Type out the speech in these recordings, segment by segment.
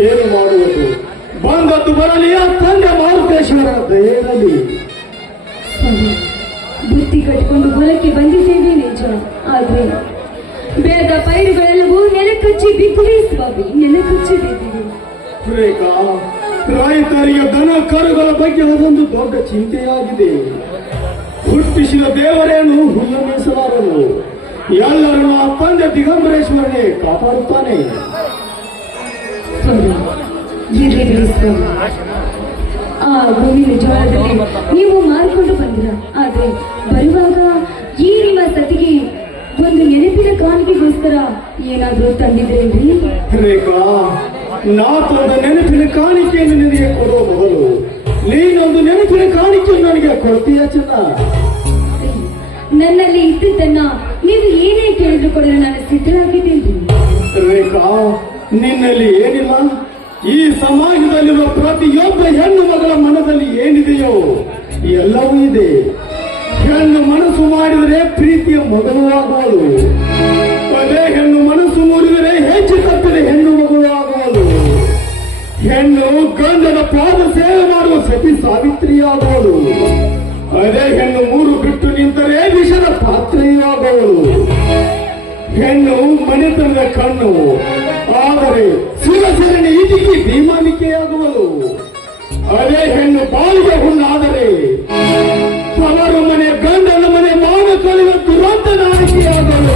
ಏನು ಮಾಡುವುದು? ಬಂದದ್ದು ಬರಲಿ, ಆ ತಂದೆ ಮಾರುತೇಶ್ವರ ದಯೆಯಲ್ಲಿ. ಸ್ವಾಮಿ, ಬುದ್ಧಿ ಕಟ್ಟಿಕೊಂಡು ಹೊಲಕ್ಕೆ ಬಂದಿದ್ದೇವೆ ನಿಜ, ಆದ್ರೆ ಬೇಡ ಪೈರುಗಳೆಲ್ಲವೂ ನೆಲಕಚ್ಚಿ ಬಿದ್ದಿವೆ ಸ್ವಾಮಿ, ನೆಲಕಚ್ಚಿ ಬಿದ್ದಿವೆ. ರೇಖಾ, ರೈತರಿಗೆ ದನ ಕರುಗಳ ಬಗ್ಗೆ ಅದೊಂದು ದೊಡ್ಡ ಚಿಂತೆಯಾಗಿದೆ. ಹುಟ್ಟಿಸಿದ ದೇವರೇನು ಹುಲ್ಲು ಮೇಸಲಾರನು, ಎಲ್ಲರನ್ನು ಆ ತಂದೆ ದಿಗಂಬರೇಶ್ವರನೇ ಕಾಪಾಡುತ್ತಾನೆ. ಸ್ವಾಮಿ, ಇರ್ಲಿ ಸ್ವಾಮಿ, ಆ ಗೋವಿನ ಜೋಳದಲ್ಲಿ ನೀವು ಮಾರಿಕೊಂಡು ಬಂದಿರ, ಆದ್ರೆ ಬರುವಾಗ ಈ ನಿಮ್ಮ ಸತಿಗೆ ಒಂದು ನೆನಪಿನ ಕಾಣಿಕೆಗೋಸ್ಕರ ಏನಾದ್ರೂ ತಂದಿದ್ರೇನ್ರಿ? ರೇಖಾ, ನಾ ತಂದ ನೆನಪಿನ ಕಾಣಿಕೆಯನ್ನು ನಿನಗೆ ಕೊಡುವ ಮೊದಲು ನೀನೊಂದು ನೆನಪಿನ ಕಾಣಿಕೆಯನ್ನು ನನಗೆ ಕೊಡ್ತೀಯ ಚೆನ್ನ? ನನ್ನಲ್ಲಿ ಇದ್ದದ್ದನ್ನ ನೀವು ಏನೇ ಕೇಳಿದ್ರು ಕೊಡಲು ನಾನು ಸಿದ್ಧರಾಗಿದ್ದೀನಿ. ರೇಖಾ, ನಿನ್ನಲ್ಲಿ ಏನಿಲ್ಲ? ಈ ಸಮಾಜದಲ್ಲಿರುವ ಪ್ರತಿಯೊಬ್ಬ ಹೆಣ್ಣು ಮಗಳ ಮನದಲ್ಲಿ ಏನಿದೆಯೋ ಎಲ್ಲವೂ ಇದೆ. ಹೆಣ್ಣು ಮನಸ್ಸು ಮಾಡಿದರೆ ಪ್ರೀತಿಯ ಮಗಳು ಆಗುವಳು, ಅದೇ ಹೆಣ್ಣು ಮನಸ್ಸು ಮುರಿದರೆ ಹೆಚ್ಚು ತಪ್ಪಿದ ಹೆಣ್ಣು ಮಗಳು ಆಗುವಳು. ಹೆಣ್ಣು ಗಂಡನ ಪಾದ ಸೇವೆ ಮಾಡುವ ಸತಿ ಸಾವಿತ್ರಿಯಾಗುವಳು, ಅದೇ ಹೆಣ್ಣು ಮೂರು ಬಿಟ್ಟು ನಿಂತರೆ ವಿಷದ ಪಾತ್ರೆಯಾಗುವಳು. ಹೆಣ್ಣು ಮನೆತನದ ಕಣ್ಣು, ಆದರೆ ಶಿವಸರಣಿ ಇಟಿಕಿ ಭೀಮಾನಿಕೆಯಾಗುವಳು. ಅದೇ ಹೆಣ್ಣು ಬಾಳಿಗೆ ಹುಣ್ಣಾದರೆ ತವರು ಮನೆ ಗಂಡನ ಮನೆ ಮಾನ ಕಲಿಯುವ ದುರಂತ ನಾಯಕಿಯಾಗುವಳು,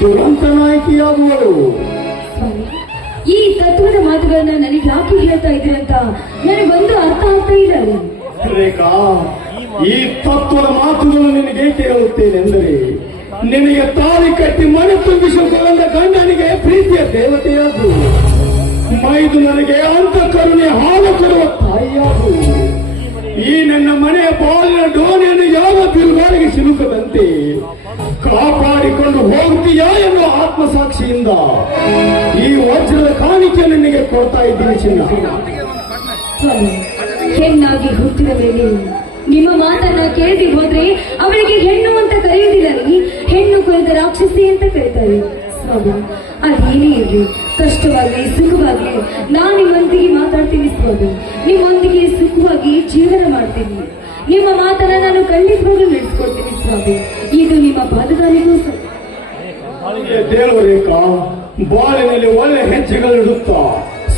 ದುರಂತ ನಾಯಕಿಯಾಗುವಳು. ಈ ತತ್ವದ ಮಾತುಗಳನ್ನ ನನಗೆ ಯಾಕೆ ಹೇಳ್ತಾ ಇದ್ದೀರಂತ ನನಗೊಂದು ಅರ್ಥ ಆಗ್ತಾ ಇಲ್ಲ. ರೇಖಾ, ಈ ತತ್ವದ ಮಾತುಗಳು ನಿನಗೇಕೆ ಹೇಳುತ್ತೇನೆಂದರೆ, ನಿನಗೆ ತಾಳಿ ಕಟ್ಟಿ ಮನೆ ತುಂಬಿಸಿಕೊಂಡ ಗಂಡನಿಗೆ ಪ್ರೀತಿಯ ದೇವತೆಯಾದು, ಮೈದು ನನಗೆ ಅಂತ ಕರುಣೆ ಹಾಲು ಕೊಡುವ ತಾಯಿಯಾದು. ಈ ನನ್ನ ಮನೆಯ ಬಾಲಿನ ಡೋನೆಯನ್ನು ಯಾವ ಬಿರುಗಾಳಿಗೆ ಸಿಲುಕದಂತೆ ಕಾಪಾಡಿಕೊಂಡು ಹೋಗ್ತೀಯಾ ಎನ್ನುವ ಆತ್ಮಸಾಕ್ಷಿಯಿಂದ ಈ ವಜ್ರದ ಕಾಣಿಕೆಯನ್ನು ನಿನಗೆ ಕೊಡ್ತಾ ಇದ್ದೀನಿ ಚಿನ್ನ. ಸ್ವಾಮಿ, ಹೆಣ್ಣಾಗಿ ಹುಟ್ಟಿದ ಮೇಲೆ ನಿಮ್ಮ ಮಾತನ್ನ ಕೇಳದೆ ಹೋದ್ರೆ ಅವಳಿಗೆ ಹೆಣ್ಣು ಅಂತ ಕರೆಯುವುದಿಲ್ಲ ರೀ, ಹೆಣ್ಣು ಕೊಯ್ದ ರಾಕ್ಷಸಿ ಅಂತ ಕರೀತಾರೆ. ಸ್ವಾಮಿ, ಅದೇನೇ ಇರ್ಲಿ, ಕಷ್ಟವಾಗ್ಲಿ ಸುಖವಾಗ್ಲಿ ನಾನು ನಿಮ್ಮೊಂದಿಗೆ ಮಾತಾಡ್ತೀನಿ ಸ್ವಾಮಿ, ನಿಮ್ಮೊಂದಿಗೆ ಸುಖವಾಗಿ ಜೀವನ ಮಾಡ್ತೀನಿ. ನಿಮ್ಮ ಮಾತನ್ನ ನಾನು ಖಂಡಿತವಾಗ್ಲೂ ನಡೆಸ್ಕೊಡ್ತೀನಿ ಸ್ವಾಮಿ, ಇದು ನಿಮ್ಮ ಪಾದದಾರಿಗೂ ದೇವರೇಖಾ, ಬಾಳಿನಲ್ಲಿ ಒಳ್ಳೆ ಹೆಜ್ಜೆಗಳಿಡುತ್ತಾ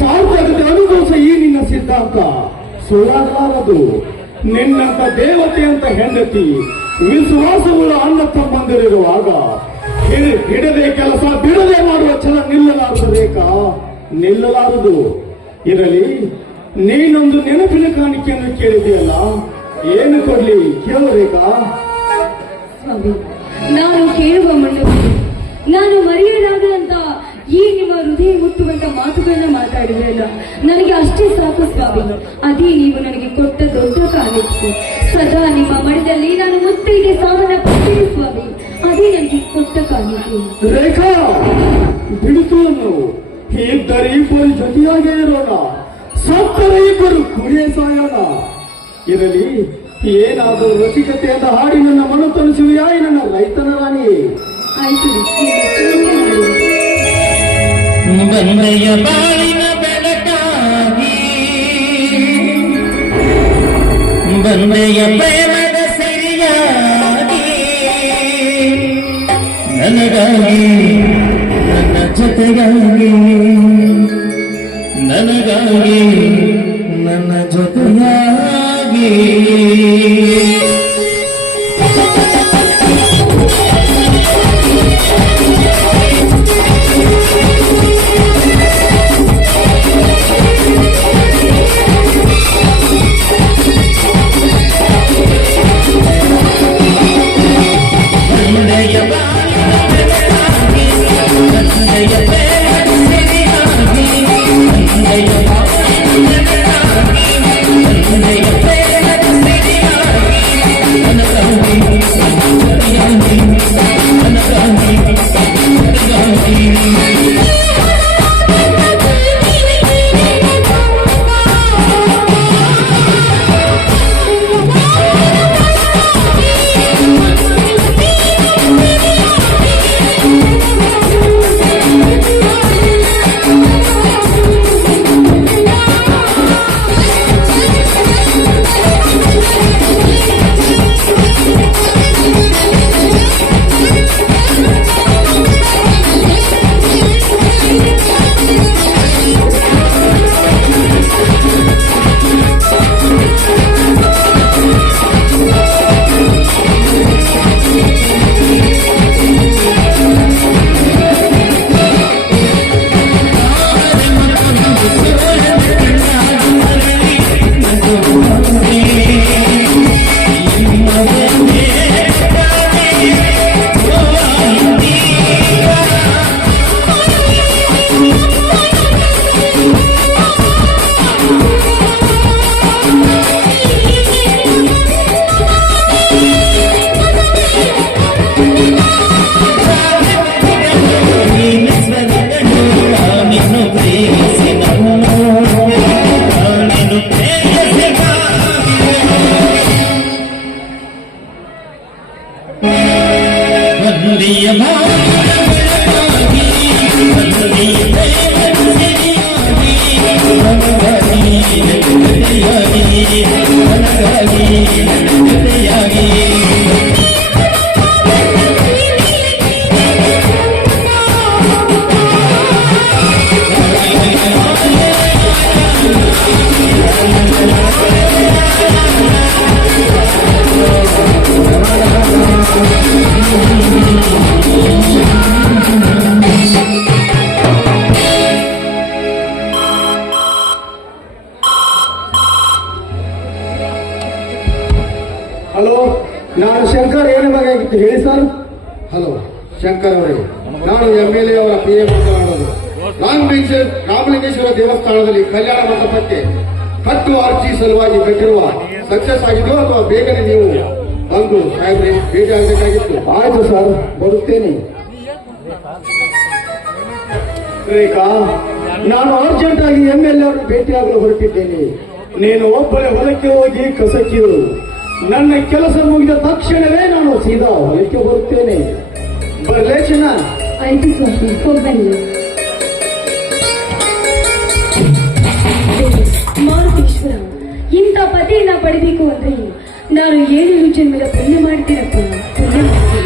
ಸಾರ್ಥಕತೆ ಅನುಭವಿಸ ಈ ನಿನ್ನ ಸಿದ್ಧಾಂತ ಸುಳ್ಳಾಗಲಾರದು. ನಿನ್ನಂತ ದೇವತೆ ಅಂತ ಹೆಂಡತಿ ವಿಶ್ವಾಸವುಳ್ಳ ಅಣ್ಣ ತಮ್ಮಂದಿರುವಾಗ ಹಿಡದೆ ಕೆಲಸ ಬಿಡದೆ ಮಾಡುವ ಛಲ ನಿಲ್ಲಲಾರದು ರೇಖಾ, ನಿಲ್ಲಲಾರದು. ಇರಲಿ, ನೀನೊಂದು ನೆನಪಿನ ಕಾಣಿಕೆಯನ್ನು ಕೇಳಿದೆಯಲ್ಲ, ಏನು ಕೊಡ್ಲಿ ಕೇಳು ರೇಖಾ? ಸ್ವಾಮಿ, ನಾನು ಕೇಳುವ ಮಣ್ಣು, ನಾನು ಮರೆಯಲಾಗದಂತ ಈ ನಿಮ್ಮ ಹೃದಯ ಮುಟ್ಟುವಂತ ಮಾತುಗಳನ್ನ ಮಾತಾಡಿದ್ರಲ್ಲ, ನನಗೆ ಅಷ್ಟೇ ಸಾಕು ಸ್ವಾಮಿ. ಅದೇ ನೀವು ನನಗೆ ಕೊಟ್ಟ ದೊಡ್ಡ ಕಾಣಿಕೆ. ಸದಾ ನಿಮ್ಮ ಮನದಲ್ಲಿ ನಾನು ಮುತ್ತೈದೆ ಸಾವನ್ನ ಪಡ್ತೀನಿ ಸ್ವಾಮಿ, ಅದೇ ನನಗೆ ಕೊಟ್ಟ ಕಾಣಿಕೆ. ರೇಖಾ, ಬಿಡುತ್ತು ಇದ್ದರೆ ಇಬ್ಬರು ಜೊತೆಯಾಗೇ ಇರೋಣ, ಸತ್ತರೆ ಇಬ್ಬರು ಕುಡಿಯೇ ಸಾಯೋಣ. ಇರಲಿ, ಏನಾದರೂ ರಸಿಕತೆಯಾದ ಹಾಡಿ ನನ್ನ ಮನ ತಣಿಸುವೆಯಾಯಿ ನನ್ನ ರೈತನ ರಾಣಿ? ಆಯ್ತು, ಬಂದೆಯ ಬಾಳಿನ ಬೆಳಕಾಗಿ, ಬಂದೆಯ ಪ್ರೇಮದ ಸಿರಿಯಾಗಿ, ನನಗಾಗಿ ನನ್ನ ಜೊತೆಗಾಗಿ, ನನಗಾಗಿ ನನ್ನ ಜೊತೆಗಾಗಿ. ಬೆಳಕಾಗಿ ಬಂದೆ ಪ್ರೇಮದ ಸಿರಿಯಾಗಿ ನನಗಾಗಿ ನನ್ನ ಜೊತೆಯಾಗಿ ನನಗಾಗಿ ನನ್ನ ಜೊತೆಯಾಗಿ ಹಲೋ, ನಾನು ಶಂಕರ್ ಏನು ಬೇಕಾಗಿತ್ತು ಹೇಳಿ ಸರ್. ಹಲೋ ಶಂಕರ್ ಅವರೇ, ನಾನು MLA ಅವರ PA ಮಾತನಾಡೋದು. ಲಾಂಗ್ ಬೀಚ್ ರಾಮಲಿಂಗೇಶ್ವರ ದೇವಸ್ಥಾನದಲ್ಲಿ ಕಲ್ಯಾಣ ಮಂಟಪಕ್ಕೆ ಕಟ್ಟುವ ಅರ್ಜಿ ಸಲುವಾಗಿ ಕಟ್ಟಿರುವ ಸಕ್ಸಸ್ ಆಗಿದೆಯೋ ಅಥವಾ ಬೇಗನೆ ನೀವು ಬಂದು ಸಾಹೇಬ್ರೆ ಭೇಟಿ ಆಗಬೇಕಾಗಿತ್ತು. ಆಯ್ತು ಸರ್, ಬರುತ್ತೇನೆ. ರೇಖಾ, ನಾನು ಅರ್ಜೆಂಟ್ ಆಗಿ MLA ಅವರನ್ನು ಭೇಟಿಯಾಗಲು ಹೊರಟಿದ್ದೇನೆ. ನೀನು ಒಬ್ಬರೇ ಹೊಲಕ್ಕೆ ಹೋಗಿ ಕಸಕ್ಕಿರು. ನನ್ನ ಕೆಲಸ ಮುಗಿದ ತಕ್ಷಣವೇ ನಾನು ಸೀದಾ ಹೊಲಕ್ಕೆ ಬರುತ್ತೇನೆ. ಬರಲೇ ಚಿನ್ನ? ಆಯ್ತು ಸ್ವಾಮಿ, ಹೋಗ್ಬನ್ನಿ. ಮಾರುತೇಶ್ವರ, ಇಂಥ ಪತಿಯನ್ನ ಪಡಿಬೇಕು ಅಂದ್ರೆ ನಾನು 7 ಜನ್ಮದ ಪುಣ್ಯ ಮಾಡ್ತೀನಪ್ಪ, ಪುಣ್ಯ ಮಾಡ್ತೀನಿ.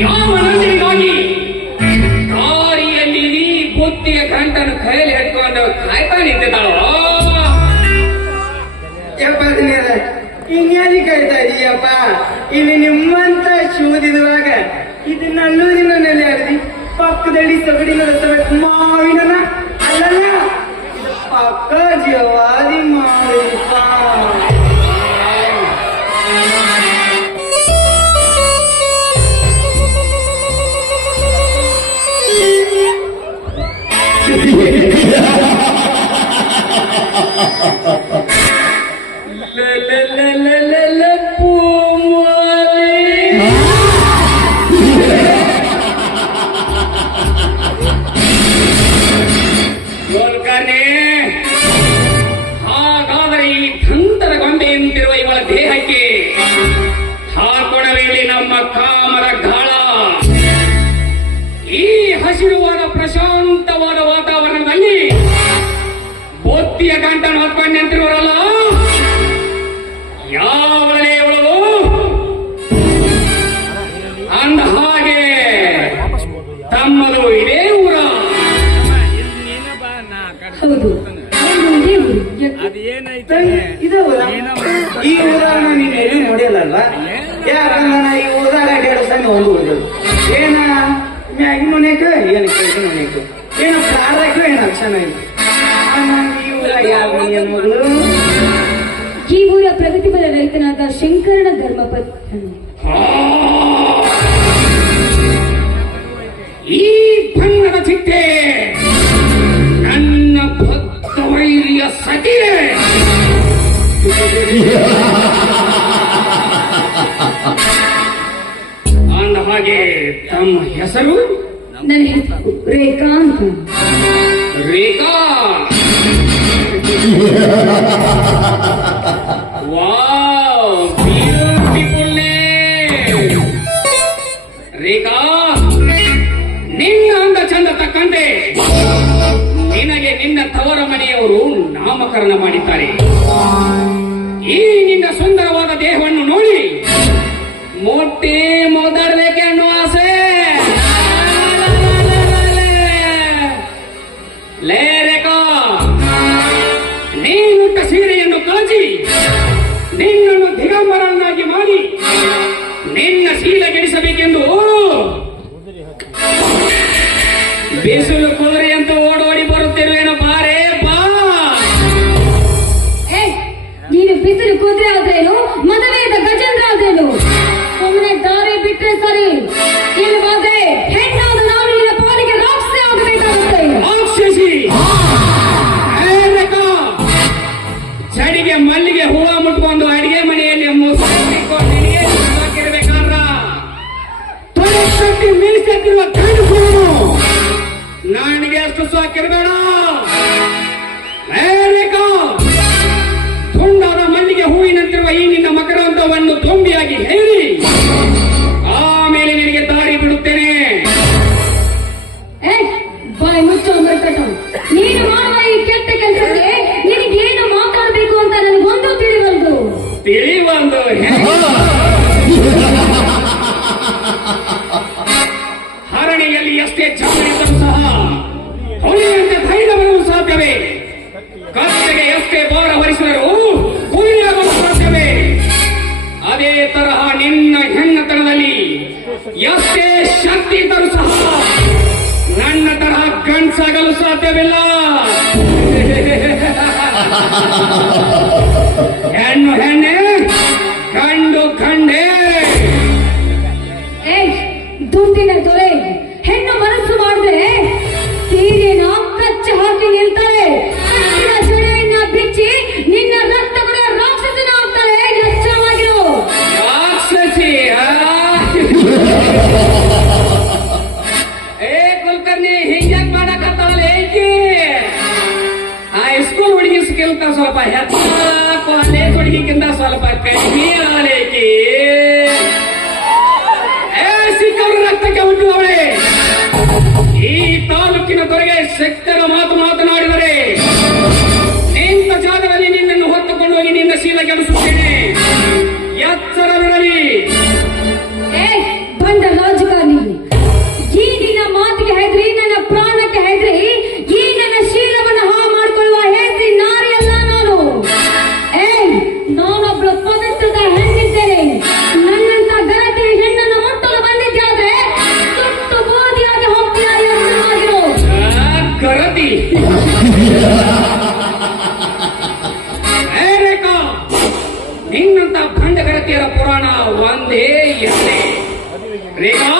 ಯಾವ ನಂದಿಗಾಗಿ ದಾರಿಯಲ್ಲಿ ಬುತ್ತಿಗೆ ಗಂಟನ್ನು ಕೈಯಲ್ಲಿ ಹಿಡ್ಕೊಂಡು ಕಾಯ್ತಾ ನಿಂತಿದ್ದಾಳೋ. ಹಿಂಗ್ಯಾದಿ ಕಾಯ್ತಾ ಇದೀಯಪ್ಪ? ಇಲ್ಲಿ ನಿಮ್ಮಂತ ಶೋಧಿದುವಾಗ ಇದು ನಲ್ಲೂರಿನ ನೆಲೆ ಅರ್ದಿ ಪಕ್ಕದಲ್ಲಿ ಸಗಡಿನ ರಸಬೇಕು ಮಾವಿನ ಅಲ್ಲಲ್ಲ, ಇದು ಪಕ್ಕ ಜೀವಾದಿ ಮಾವಿನಪ್ಪ. ಹಾಗಾದರೆ ಈ ಧಂತರ ಗೊಂಬೆಯಂತಿರುವ ಇವಳ ದೇಹಕ್ಕೆ ಹಾಕೊಡಬೇಡಿ ನಮ್ಮ ಕಾಮರ ಗಾಳ. ಈ ಹಸಿರುವಾದ ಪ್ರಶಾಂತವಾದ ವಾತಾವರಣದಲ್ಲಿ ಬೊತ್ತಿಯ ಗಂಟನ್ನು ಹಾಕೊಂಡು ನಿಂತಿರುವರಲ್ಲ, ಯಾವಳೇ ಇವಳು? ಅಂದ ಹಾಗೆ ತಮ್ಮದು ಇದೇ ಊರ? ಹೌದು, ಇದೇ ಊರು. ಇದು ಊರ? ಈ ಊರನ್ನ ನೀನು ಎಲ್ಲಿ ನೋಡಿಲ್ಲಲ್ವಾ? ಯಾಕಂದ್ರೆ ನಾ ಈ ಊರಾಗ 2 ಸಲ ಒಂದು ಊರು ಏನು ಕೇಳಿದ್ರೆ ನನಗೆ ಏನು ಪ್ರಾರ್ಥಕ್ಕೂ ಏನು ಅಕ್ಷಣ ಇಲ್ಲ ಈ ಊರ ಯಾವ ಮಗಳು ಈ ಊರ ಪ್ರಗತಿಪರ ರೈತನಾದ ಶಂಕರನ ಧರ್ಮಪತ್ನಿ. ಈ ಬಣ್ಣದ ಚಿಟ್ಟೆ ನನ್ನ ಭಕ್ತ ವೈರಿಯ ಸತಿಯೇ. ಅಂದ ಹಾಗೆ ತಮ್ಮ ಹೆಸರು? ನನ್ನ ಹೆಸರು ರೇಖಾ ಅಂತ. Rekha. Wow, beautiful name. Rekha, ನಿನ್ನ ಅಂದ ಚಂದ ತಕ್ಕಂತೆ ನಿನಗೆ ನಿನ್ನ ತವರ ಮನೆಯವರು ನಾಮಕರಣ ಮಾಡಿದ್ದಾರೆ. ಈ ನಿನ್ನ ಸುಂದರವಾದ ದೇಹವನ್ನು ನೋಡಿ ಮೊಟ್ಟೆ ಮೊದಲಕ್ಕೆ ಅನ್ನೋ ಆಸೆ. ಲೇ ರೇಖಾ, ನೀನುಟ್ಟ ಸೀರೆಯನ್ನು ಕಳಚಿ ನಿನ್ನನ್ನು ದಿಗಂಬರನ್ನಾಗಿ ಮಾಡಿ ನಿನ್ನ ಶೀಲಗೆಡಿಸಬೇಕೆಂದು ಬಿಸಿಲು ಕುದುರೆ ಅಂತ ಓಡೋಡಿ ಬರುತ್ತಿರುವೇನೋ. ಬಾರೇ ಬಾ. ನೀನು ಬಿಸಿಲು ಕುದುರೆ ಆದ್ರೇನು, ಮದುವೆಯಾದ ಗಜೇಂದ್ರ ಆದ್ರೇನು, ಸುಮ್ಮನೆ ದಾರಿ ಬಿಟ್ರೆ ಸರಿ. ಇಲ್ಲವಾದ್ರೆ ಹೆಣ್ಣಾದ ನಾನು ನಿನ್ನ ಪಾಲಿಗೆ ರಾಕ್ಷಸಿ ಆಗಬೇಕಾಗುತ್ತೆ. ರಾಕ್ಷಸಿ? ಚಡಿಗೆ ಮಲ್ಲಿಗೆ ಹೂವ ಮುಟ್ಕೊಂಡು ಅಡಿಗೆ ಮನೆಯಲ್ಲಿ ಮುಗಿರ್ಬೇಕಾದ್ರ ತೊಡಕಟ್ಟಿ ಮೀಸೆತ್ತಿರುವ ಕಾಣಿಸುವನು ನನಗೆ ಅಷ್ಟು ಸಾಕಿರಬೇಡ. ತುಂಡಾದ ಮಲ್ಲಿಗೆ ಹೂವಿನಂತಿರುವ ಈ ನಿನ್ನ ಮಕರಂದವನ್ನು ತುಂಬಿಯಾಗಿ ಹೇಳಿ ಆಮೇಲೆ ನಿನಗೆ ದಾರಿ ಬಿಡುತ್ತೇನೆ. ಬಾಯ್ ಮುಚ್ಚೋ ಮರ್ಕಟ. ನೀನು ಮಾಡುವ ಈ ಕೆಟ್ಟ ಕೆಲಸಕ್ಕೆ ನಿನಗೇನು ಮಾತಾಡಬೇಕು ಅಂತ ನನಗೊಂದು ತಿಳಿವಲ್ದು. ತಿಳಿವಲ್ದು? ಹರಣಿಯಲ್ಲಿ ಎಷ್ಟೇ ಚಾಮರಿದ್ದರೂ ಸಹ ಹುಲಿಯಂತೆ ಧೈರ್ಯ ಬರಲು ಸಾಧ್ಯವೇ? ಕತ್ತೆಗೆ ಎಷ್ಟೇ ಭಾರ ಹೊರಿಸಿದರೂ ಹುಲಿಯಾಗಲು ಸಾಧ್ಯವೇ? ಅದೇ ತರಹ ನಿನ್ನ ಹೆಣ್ಣತನದಲ್ಲಿ ಎಷ್ಟೇ ಶಕ್ತಿ ಇದ್ದರೂ ಸಹ ನನ್ನ ತರಹ ಗಂಡ್ಸಾಗಲು ಸಾಧ್ಯವಿಲ್ಲ. ಹೆಣ್ಣು ಹೆಣ್ಣೆ, ಗಂಡು ಗಂಡೇ. ದುಡ್ಡಿನ ದೊರೆ ಹೆಣ್ಣು ಮನಸ್ಸು ಮಾಡಿದ್ರೆ ಸೀರೆನ ಕಚ್ಚಿ ಹಾಕಿ ನಿಲ್ತಾರೆ. ಕಚ್ಚಿನ ಸೆಳೆಯನ್ನ ಬಿಚ್ಚಿ ನಿನ್ನ ರಕ್ತ ಕೂಡ ರಾಕ್ಷಸನ ಆಗ್ತಾರೆ. ಎಚ್ಚರವಾಗಿರು. ರಾಕ್ಷಸಿ? ಕುಲಕರ್ಣಿ ಹಿಂಗ್ಯಾಕ್ ಮಾಡಕತ್ತಾವಲ್ಲ ಏಕೆ? ಹೈಸ್ಕೂಲ್ ಹುಡುಗಿ ಸ್ಕಿಲ್ತ ಸ್ವಲ್ಪ ಹೆಚ್ಚ, ಕಾಲೇಜ್ ಹುಡುಗಿಗಿಂತ ಸ್ವಲ್ಪ ಕಡಿಮೆ ಆಲೇಕಿ. ಸಿಕ್ಕವರು ರಕ್ತಕ್ಕೆ ಹುಟ್ಟುವವಳೆ. ಈ ತಾಲೂಕಿನ ದೊರೆಗೆ ಶಕ್ತರ ಮಾತು ಮಾತನಾಡಿದರೆ ನಿಂತ ಜಾಗದಲ್ಲಿ ನಿನ್ನನ್ನು ಹೊತ್ತುಕೊಂಡು ಹೋಗಿ ನಿನ್ನ ಶೀಲ ಗೆಲ್ಲಿಸುತ್ತೇನೆ. ಎಚ್ಚರವಿರಲಿ. ಬಂದ ರಾಜಕಾರಣಿ, ಈ ನಿನ್ನ ಮಾತಿಗೆ ಹೆದ್ರಿ, ನನ್ನ ಪ್ರಾಣಕ್ಕೆ ಹೆದ್ರಿ, ಈ ನನ್ನ ಶೀಲವನ್ನು ಹಾಳು ಮಾಡಿಕೊಳ್ಳುವ ಹೆದ್ರಿ ನಾರಿಯಲ್ಲ ನಾನು. ನಾನೊಬ್ಳು ಪವಿತ್ರದ ಹೆಣ್ಣಿದ್ದೇನೆ. ನನ್ನಂತ ಗರತಿ ಹೆಣ್ಣನ್ನು ಮುಟ್ಟಲು ಬಂದಿದ್ದಾದ್ರೆ ಸುಟ್ಟು ಬೋಧಿಯಾಗಿ ಹೋಗ್ತೀಯ. ಎಚ್ಚರವಾಗಿರು. ಗರತಿ? ರೇಖಾ, ನಿನ್ನಂತ ಭಂಡಗರತಿಯರ ಪುರಾಣ ಒಂದೇ ಎರಡೇ. ರೇಖಾ,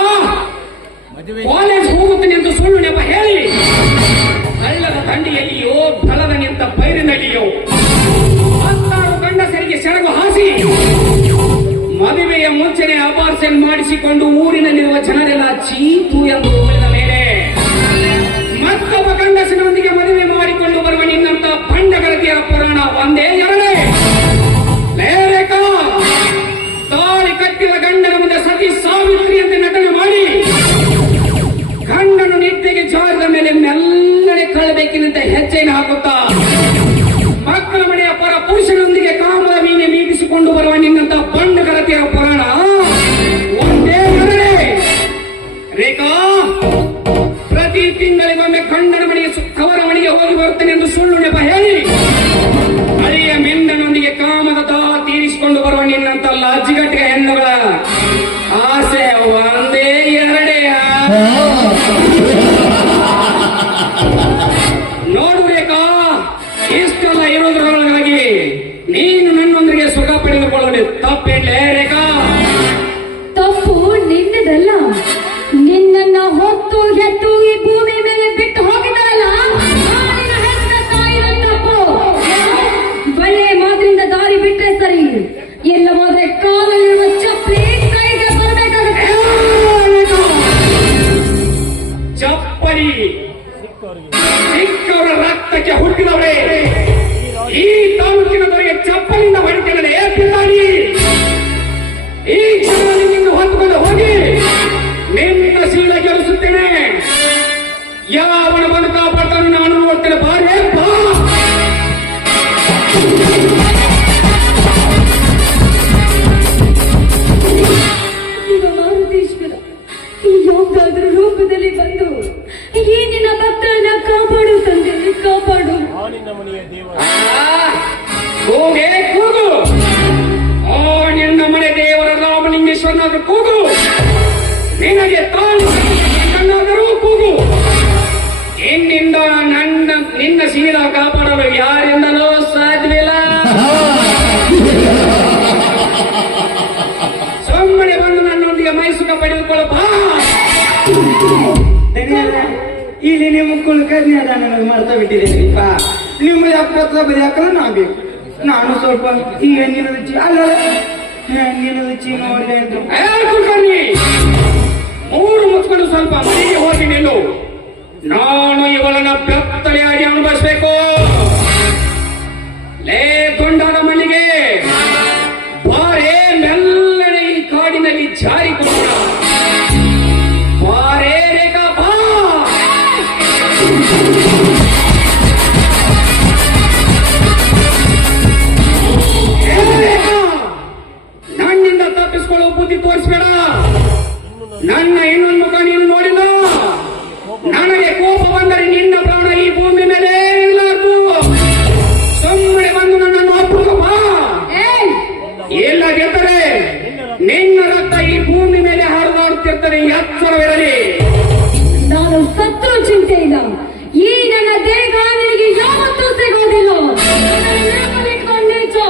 ಕಾಲೇಜ್ ಹೋಗುತ್ತೇನೆ ಎಂದು ಸುಳ್ಳು ನೆಪ ಹೇಳಿ ಹಳ್ಳದ ದಂಡಿಯಲ್ಲಿಯೋ ಫಲದ ನಿಂತ ಪೈರಿನಲ್ಲಿಯೋ 16 ಗಂಡಸರಿಗೆ ಸೆರಗು ಹಾಸಿ ಮದುವೆಯ ಮುಂಚೆನೆ ಅಪಾರ್ಷನ್ ಮಾಡಿಸಿಕೊಂಡು ಊರಿನಲ್ಲಿರುವ ಜನರೆಲ್ಲ ಚೀತು ಎಂದು ಉಳಿದ ಮೇಲೆ ಮತ್ತೊಬ್ಬ ಗಂಡಸಿನೊಂದಿಗೆ ಮದುವೆ ಮಾಡಿಕೊಂಡು ಬರುವ ನಿನ್ನಂತ ಭಂಡಗರತಿಯರ ಪುರಾಣ ಒಂದೇ ಎರಡೇ. ರೇಖಾ, ತಾಳಿ ಕಟ್ಟಿದ ಗಂಡನ ಮುಂದೆ ಸತಿ ಸಾವಿತ್ರಿ ಅಂತ ನಟನೆ ಮಾಡಿ ಗಂಡನು ನಿದ್ದೆಗೆ ಜಾರಿದ ಮೇಲೆ ಮೆಲ್ಲನೆ ಕಳ್ಳಬೇಕಿನಂತೆ ಹೆಜ್ಜೆಯನ್ನು ಹಾಕುತ್ತಾ ಮಕ್ಕಳ ಮನೆಯ ಪರ ಪುರುಷನೊಂದಿಗೆ ಕಾಮದ ಮೀನೆ ಮೀಟಿಸಿಕೊಂಡು ಬರುವ ನಿನ್ನಂತ ಭಂಡಗರತಿಯರ ಪುರಾಣ ಒಂದೇ ಎರಡೇ. ರೇಖಾ, ಪ್ರತಿ ತಿಂಗಳಿಗೊಮ್ಮೆ ಗಂಡನ ಮನೆಯ ತವರ ಮನೆಗೆ ಹೋಗಿ ಬರುತ್ತೇನೆ ಎಂದು ಸುಳ್ಳು ನೆಪ ಹೇಳಿ ಹಳೆಯ ಮೆಂಡನೊಂದಿಗೆ ಕಾಮದ ದಾಹ ತೀರಿಸಿಕೊಂಡು ಬರುವ ನಿನ್ನಂತ ಲಜ್ಜಿಗಟ್ಟಿಗೆ ಹೆಣ್ಣುಗಳ ಆಸೆ ಒಂದೇ ಎರಡೇ. ನನ್ನಲ್ಲಿ ತಪ್ಪೇನ್ಲೇ ರೇಖಾ? ತಪ್ಪು ನಿನ್ನದಲ್ಲ. ನಿನ್ನನ್ನ ಹೊತ್ತು ಎತ್ತು ಈ ಭೂಮಿ ಮೇಲೆ ಬಿಟ್ಟು ಹೋಗಿದ್ದಾರಲ್ಲ, ನಿನ್ನ ಹೆತ್ತ ತಾಯಿನ ತಪ್ಪು. ಒಳ್ಳೆಯ ಮಾತಿನಿಂದ ದಾರಿ ಬಿಟ್ರೆ ಸರಿ, ಎಲ್ಲ ಹೋದ್ರೆ ಕಾಲಲ್ಲಿರುವ ಚಪ್ಪಲಿ ಕೈಗೆ ಬರಬೇಕಾಗುತ್ತೆ. ಚಪ್ಪಲಿ ಸಿಕ್ಕವರ ರಕ್ತಕ್ಕೆ ಹುಟ್ಟಿದವರೇ ಈ ತಾಲೂಕಿನವರಿಗೆ ಚಪ್ಪಲಿಂದ ಹೊಡಿತೇನೆ. ಪಿಲ್ಲಾಡಿ, ಈ ಕ್ಷಣದಲ್ಲಿ ನಿನ್ನ ಹೊತ್ತುಕೊಂಡು ಹೋಗಿ ನಿನ್ನ ಶೀಲ ಗೆಲ್ಲಿಸುತ್ತೇನೆ. ಯಾವನ ಬಂದು ಕಾಪಾಡ್ತಾನೆ ನಾನು ನೋಡ್ತೇನೆ. ಬಾರೇ ಬಾ. ಈಗ ಮಾರುತೇಶ್ವರ ಯಾವುದಾದ್ರೂ ರೂಪದಲ್ಲಿ ಬಂದು ಈ ನಿನ್ನ ಭಕ್ತರನ್ನ ಕಾಪಾಡು ತಂದೆ, ಕಾಪಾಡು. ಕೂಗೆ ಕೂಗು. ಆ ನಿನ್ನ ಮನೆ ದೇವರ ರಾಮಲಿಂಗೇಶ್ವರನಾದ್ರೂ ಕೂಗು, ನಿನಗೆ ತಾನಾದರೂ ಕೂಗು. ಇನ್ನಿಂದ ನಿನ್ನ ಶೀಲ ಕಾಪಾಡಲು ಯಾರಿಂದಲೂ ಸಾಧ್ಯವಿಲ್ಲ. ಸುಮ್ಮನೆ ಬಂದು ನನ್ನೊಂದಿಗೆ ಮೈಸುಖ ಪಡೆದುಕೊಳ್ಳ ಬಾ. ಇಲ್ಲಿ ನಿಮ್ಮ ಕುಲಕರ್ಣಿಯಾದ ನನಗೆ ಮರ್ತ ಬಿಟ್ಟಿದ್ದೀನಿಪ್ಪ. ನಿಮ್ಮ ಅಪ್ಪತ್ತ ಬರೆಯಾಕಲ್ಲ ನಾ ಬೇಕು. ನಾನು ಸ್ವಲ್ಪ ಈ ಹೆಣ್ಣಿನ ರುಚಿ ಅಲ್ಲ, ಹೆಣ್ಣಿನ ರುಚಿ ನೋಡಿದೆ ಅಂತ ಕುಲಕರ್ಣಿ, ಮೂರು ಮುಚ್ಕೊಂಡು ಸ್ವಲ್ಪ ಮನೆಗೆ ಹೋಗಿ ನಿಲ್ಲು. ನಾನು ಇವಳನ್ನ ಬೆತ್ತಲೆಯಾಗಿ ಅನುಭವಿಸಬೇಕು. ಲೇ ತುಂಡಾದ ಮಲ್ಲಿಗೆ, ಬಾರೇ ಮೆಲ್ಲನೆ ಈ ಕಾಡಿನಲ್ಲಿ ಜಾರಿ ಕೊಡೋಣ. ಬಾರೇ ರೇಖಾ ಬಾ. ಏ ರೇಖಾ, ನನ್ನಿಂದ ತಪ್ಪಿಸಿಕೊಳ್ಳುವ ಬುದ್ಧಿ ತೋರಿಸಬೇಡ. ನನ್ನ ಇನ್ನೊಂದು ಮುಖ ನೀನು ನೋಡಿಲ್ಲ. ನನಗೆ ಕೋಪ ಬಂದರೆ ನಿನ್ನ ಪ್ರಾಣ ಈ ಭೂಮಿ ಮೇಲೆ ಇರಲಾರದು. ಸುಮ್ಮನೆ ಬಂದು ನನ್ನನ್ನು ಅಪ್ಪುಗ ಬಾ. ಇಲ್ಲದಿದ್ದರೆ ನಿನ್ನ ರಕ್ತ ಈ ಭೂಮಿ ಮೇಲೆ ಹರಿದಾಡುತ್ತಿರ್ತಾರೆ. ಎಚ್ಚರವಿರಲಿ. ನಾನು ಸತ್ರು ಚಿಂತೆ ಇಲ್ಲ. ಈ ನನ್ನ ದೇಹ ನಿನಗೆ ಯಾವತ್ತೂ ಸಿಗೋದಿಲ್ಲ. ಇಟ್ಕೊಂಡಿದ್ದು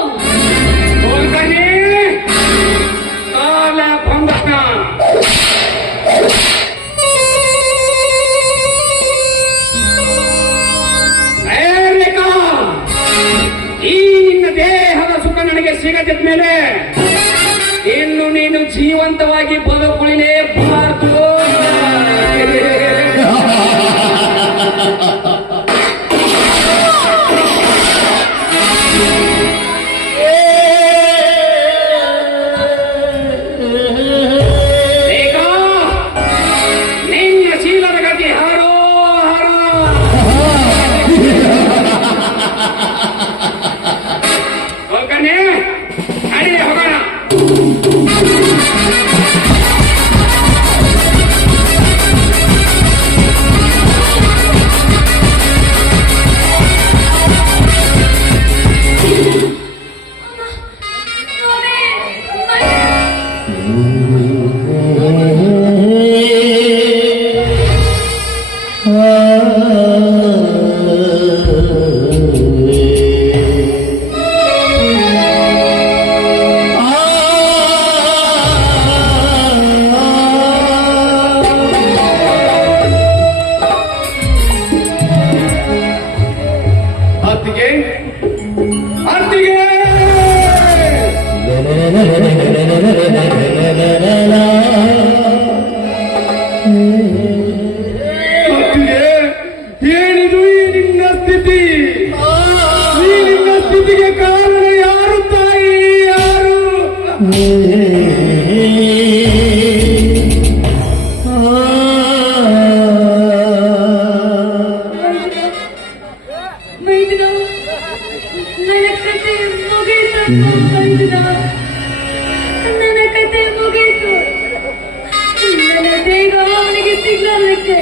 ಹೋಗ್ತಾನೆ ಕಾಲ ಬಂದನ. ಈ ನಿನ್ನ ದೇಹದ ಸುಖ ನನಗೆ ಸಿಗದಿದ್ದ ಮೇಲೆ ಇನ್ನು ನೀನು ಜೀವಂತವಾಗಿ ಬದುಕುಳಿಲೇಬಾರದು. ಈಗ ನಿನ್ನ ಶೀಲದ ಗತಿ ಹಾರೋ ಹಾರೋ. ಹೋಗನೆ ಅಡಿಗೆ ಹೋಗೋಣ. ಅತ್ತಿಗೆ ಅತ್ತಿಗೆ ಅತ್ತಿಗೆ, ಏನಿದು ಈ ನಿನ್ನ ಸ್ಥಿತಿ? ಈ ನಿನ್ನ ಸ್ಥಿತಿಗೆ ಕಾರಣ ಯಾರು ತಾಯಿ? ಯಾರು? ಮೈದಿನ ನನ್ನ ಕತೆ ಮುಗೀತು. ಮೈದಿನ ನನ್ನ ಕತೆ ಮುಗೀತು. ನನ್ನ ದೇಹ ಅವನಿಗೆ ಸಿಗ್ಲಕ್ಕೆ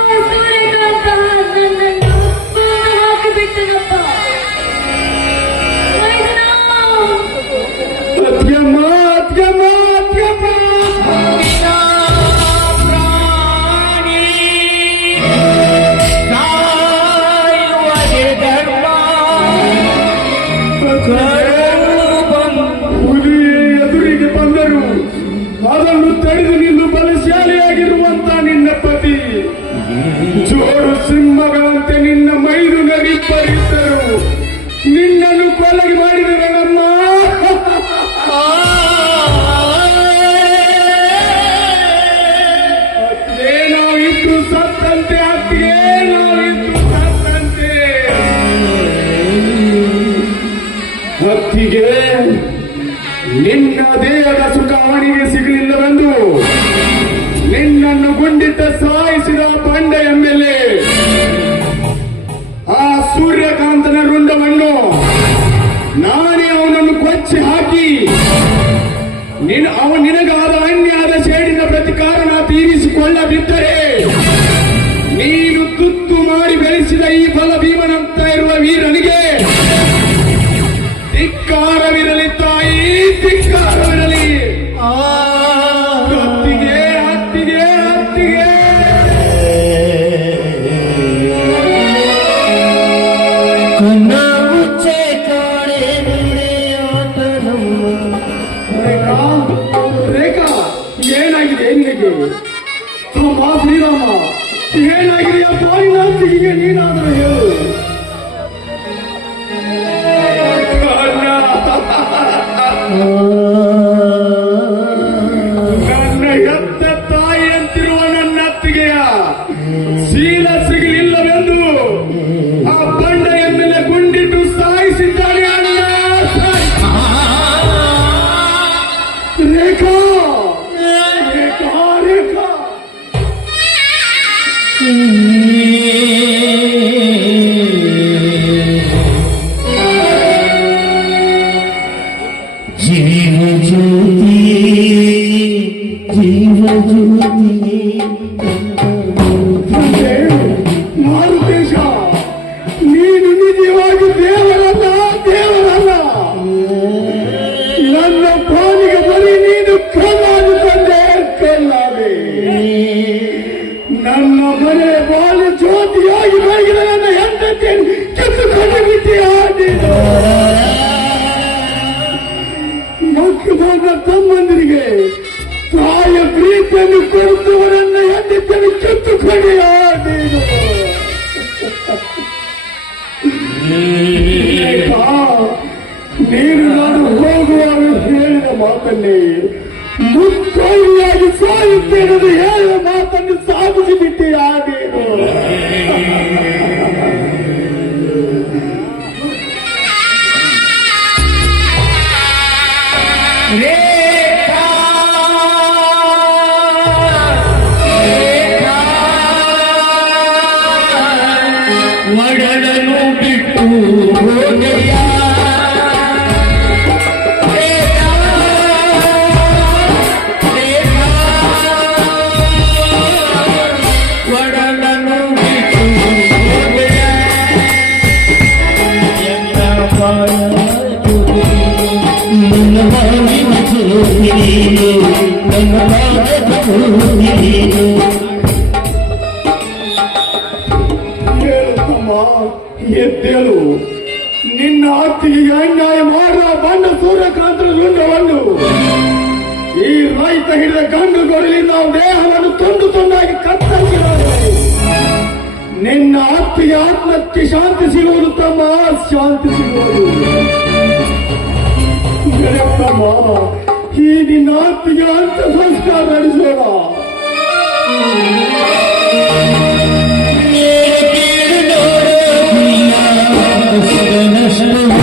ಆ ಸೂರ್ಯಕಾಂತ ನನ್ನನ್ನು ಹಾಕಿಬಿಟ್ಟನಪ್ಪ. ಮೈದಿನ ಸತ್ಯಮ್ಮ, ನಿನ್ನ ದೇಹದ ಸುಖ ಅವನಿಗೆ ಸಿಗಲಿಲ್ಲವೆಂದು ನಿನ್ನನ್ನು ಗುಂಡಿಟ್ಟ ಸಾಯಿಸಿದ ಬಂಡ ಎಂಬೆಲೆ ಆ ಸೂರ್ಯಕಾಂತನ ರುಂಡವನ್ನು ನಾನೇ ಅವನನ್ನು ಕೊಚ್ಚಿ ಹಾಕಿ ನಿನಗಾದ ಅನ್ಯಾದ ಸೇಡಿನ ಪ್ರತಿಕಾರನ ತೀರಿಸಿಕೊಳ್ಳದಿದ್ದರೆ ನೀನು ತುತ್ತು ಮಾಡಿ ಬೆಳೆಸಿದ ಈ ಬಲ ಭೀಮನಂತ ಇರುವ ವೀರನಿಗೆ ಧಿಕ್ಕಾರವಿರಲಿ ತಾಯಿ, ಧಿಕ್ಕಾರವಿರಲಿ. ಹತ್ತಿಗೆ ಹತ್ತಿಗೆ ಹತ್ತಿಗೆ ಕಣ್ಣ ಮುಚ್ಚೆ ಕಾಣೆ ನುಡಿಯಾಟ ನಮ್ಮ ರೇಖಾ, ರೇಖಾ, ಏನಾಗಿದೆ ನಿನಗೆ? ತಮ್ಮ ಶ್ರೀರಾಮ, ಏನಾಗಿದೆ ಆ ಪಾರಿನಾಥಿಗೆ? ನೀನಾದರೂ ಹೇಳು. ನನ್ನ ಹೆತ್ತ ತಾಯಿ ಅಂತಿರುವ ನನ್ನ ಅತ್ತಿಗೆಯ ಶೀಲ ಸಿಗಲಿಲ್ಲವೆಂದು ಆ ಬಂಡ ಎಮ್ಮೆಲೆ ಗುಂಡಿಟ್ಟು ಸಾಯಿಸಿದ್ದಾನೆ ಅಣ್ಣ. ರೇಖಾ, ರೇಖಾ, ರೇಖಾ. ಜೀವ ಜ್ಯೋತಿ ಜೀವ ಜ್ಯೋತಿ ಮಾರುತೇಶ, ನೀನು ನಿಜವಾಗಿ ದೇವರಲ್ಲ, ದೇವರಲ್ಲ. ನನ್ನ ಪಾಲಿಗೆ ಬರೀ ನೀನು ಕಲ್ಲಾದು ತಂದೆ, ಕಲ್ಲಾದೆ. ನನ್ನ ಮನೆ ಬಾಳು ಜ್ಯೋತಿಯಾಗಿ ಬೆಳಗಿದ ನನ್ನ ಹೆಂಡತಿಯನ್ನು ಕಿತ್ತುಕೊಂಡು ಬಿಟ್ಟಿಯಾ ನೀನು? ಮಕ್ಕಳ ತಮ್ಮಂದಿರಿಗೆ ತಾಯ ಪ್ರೀತಿಯನ್ನು ಕೊಡುತ್ತವ ನನ್ನ ಹೆಂಡತಿಯನ್ನು ಕಿತ್ತುಕೊಂಡಿಯಾ ನೀನು? ರೇಖಾ, ನೀನು ನಾನು ಹೋಗುವಾಗ ಹೇಳಿದ ಮಾತನ್ನೇ ಮುಕ್ತಾಯಿಯಾಗಿ ಸಾಯುತ್ತೇನೆಂದು ಹೇಳಿದ ಮಾತನ್ನು ಸಾಧಿಸಿ ಬಿಟ್ಟೆಯಾ ನೀನು? ಒಡಲನ್ನು ಬಿಟ್ಟು ಹೋದೆಯ ಒಡಲನ್ನು ಬಿಟ್ಟು ಹೋದೆಯ ನನ್ನ ಬಾಳಿನ ಜ್ಯೋತಿ ನೀನು, ನನ್ನ ಬಾಳದ ಜ್ಯೋತಿ ನೀನು. ಹೇಳುತ್ತಮ್ಮ, ಎದ್ದೇಳು. ನಿನ್ನ ಅತ್ತಿಗೆ ಅನ್ಯಾಯ ಮಾಡುವ ಬಂಡ ಸೂರ್ಯಕಾಂತರ ರುಂಡವನ್ನು ಈ ರೈತ ಹಿಡಿದ ಗಂಡು ಗೊರಲಿಂದ ದೇಹವನ್ನು ತುಂಡು ತುಂಡಾಗಿ ಕತ್ತರಿಸಿದರು. ನಿನ್ನ ಅತ್ತಿಗೆ ಆತ್ಮಕ್ಕೆ ಶಾಂತಿ ಸಿಗುವುದು ತಮ್ಮ, ಶಾಂತಿ ಸಿಗುವುದು. ತಮ್ಮ, ಈ ನಿನ್ನ ಅತ್ತಿಗೆ ಅಂತ ಸಂಸ್ಕಾರ ನಡೆಸೋಣ.